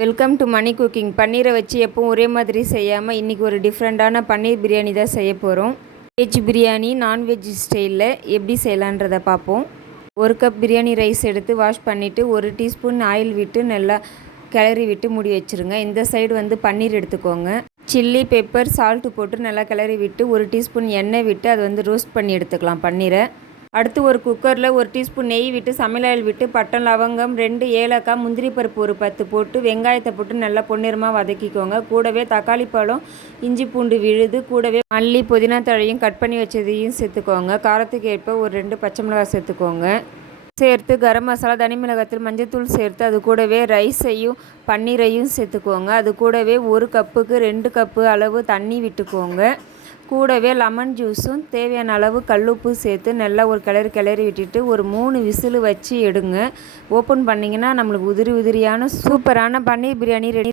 Welcome to money cooking. பன்னீரை வச்சு எப்பவும் ஒரே மாதிரி செய்யாமல் இன்றைக்கி ஒரு டிஃப்ரெண்ட்டான பன்னீர் பிரியாணி தான் செய்ய போகிறோம். வெஜ் பிரியாணி நான்வெஜ் ஸ்டைலில் எப்படி செய்யலான்றதை பார்ப்போம். 1 கப் பிரியாணி ரைஸ் எடுத்து வாஷ் பண்ணிவிட்டு 1 டீஸ்பூன் ஆயில் விட்டு நல்லா கிளறி விட்டு மூடி வச்சுருங்க. இந்த சைடு பன்னீர் எடுத்துக்கோங்க. சில்லி பெப்பர் சால்ட்டு போட்டு நல்லா கிளறி விட்டு 1 டீஸ்பூன் எண்ணெய் விட்டு அது ரோஸ்ட் பண்ணி எடுத்துக்கலாம் பன்னீரை. அடுத்து ஒரு குக்கரில் 1 டீஸ்பூன் நெய் விட்டு சமையல் ஆயில் விட்டு பட்டை லவங்கம் 2 ஏலக்காய் முந்திரி பருப்பு ஒரு 10 போட்டு வெங்காயத்தை போட்டு நல்லா பொன்னிறமாக வதக்கிக்கோங்க. கூடவே தக்காளி பழம் இஞ்சி பூண்டு விழுது கூடவே மல்லி புதினா தழையும் கட் பண்ணி வச்சதையும் சேர்த்துக்கோங்க. காரத்துக்கு ஏற்ப ஒரு 2 பச்சை மிளகாய் சேர்த்துக்கோங்க. சேர்த்து கரம் மசாலா தனி மிளகாய்த்தூள் மஞ்சள்தூள் சேர்த்து அது கூடவே ரைஸையும் பன்னீரையும் சேர்த்துக்கோங்க. அது கூடவே 1 கப்புக்கு 2 கப்பு அளவு தண்ணி விட்டுக்கோங்க. கூடவே லெமன் ஜூஸும் தேவையான அளவு கல்லுப்பு சேர்த்து நல்லா ஒரு கிளறி விட்டுட்டு ஒரு 3 விசில் வச்சு எடுங்க. ஓப்பன் பண்ணிங்கன்னா நம்மளுக்கு உதிரியான சூப்பரான பன்னீர் பிரியாணி ரெடி.